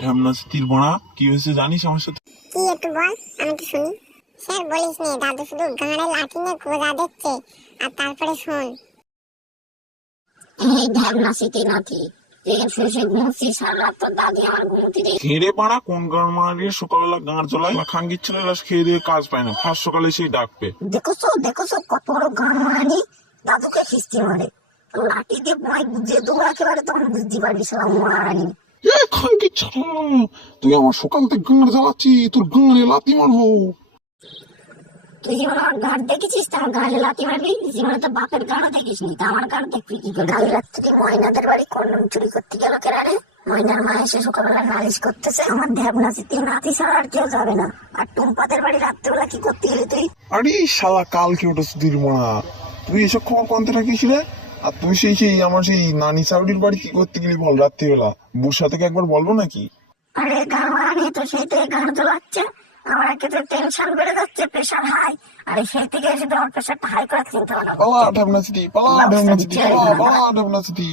ঢ্যামনা স্ত্রীর বড়া কি হয়েছে জানিস আমার সাথে? কি একটু বল, আমি তো শুনি। স্যার বলিস নে, দাদু শুধু গাঁড়ে লাঠি নিয়ে খোঁজা দিচ্ছে। আর তারপরে শোন, এই ঢ্যাবনা সিটি নাতি, শুয়ে ঘুমছি সারা রাত, তোর দাদি আমার ঘুমতি রে। খেয়ে রে পাড়া, কোন গাঁড় মারা দিয়ে সকালবেলা গাঁড় জ্বলায়? খাঙ্গির ছেলেরা খেয়ে দিয়ে কাজ পায় না, ফার্স্ট সকালে সেই ডাকবে। দেখো কত বড় গান মারানি, দাদুকে খিস্তি মারে। লাঠি দিয়ে মাই বুঝে দৌড় একেবারে, তখন বুঝতে পারবি সালাম মারানি। এ খাঙ্গির ছেলে, তুই আমার সকাল থেকে গাঁড় জ্বালাচ্ছি, তোর গাঁড়ে লাথি মারবো। তুই যেমন আমার গাড় দেখেছিস, তার গাড়ি লাথি মারবি। জীবনে তো বাপের গাড়া দেখিস নি, তা আমার গাড় দেখবি কি করে? কাল রাত থেকে ময়নাদের বাড়ি কন্ডম চুরি করতে গেল কেরারে। ময়নার মা এসে সকালবেলা নালিশ করতেছে, আমার ঢ্যাবনা সিটি নাতি ছাড়া আর কেউ যাবে না। আর টুম্পাদের বাড়ি রাত্রেবেলা কি করতে গেলি তুই? আরে শালা কালকে ওটা সুধীর মা, তুই এসব খবর কনতে রাখিস রে? আর তুই সেই আমার সেই নানি সাউডির বাড়ি কি করতে গেলি বল রাত্রিবেলা? বুসা থেকে একবার বলবো নাকি? আরে গান মারানি তো সেই থেকে গান জ্বলাচ্ছে, আমার একে তো টেনশন বেড়ে যাচ্ছে, প্রেশার হাই। আরে সেই থেকে এসে তো আমার প্রেশারটা হাই করার চিন্তা ভাবনা পালা ঢাবনা সিটি, পালা ঢাবনা সিটি, পালা ঢাবনা সিটি।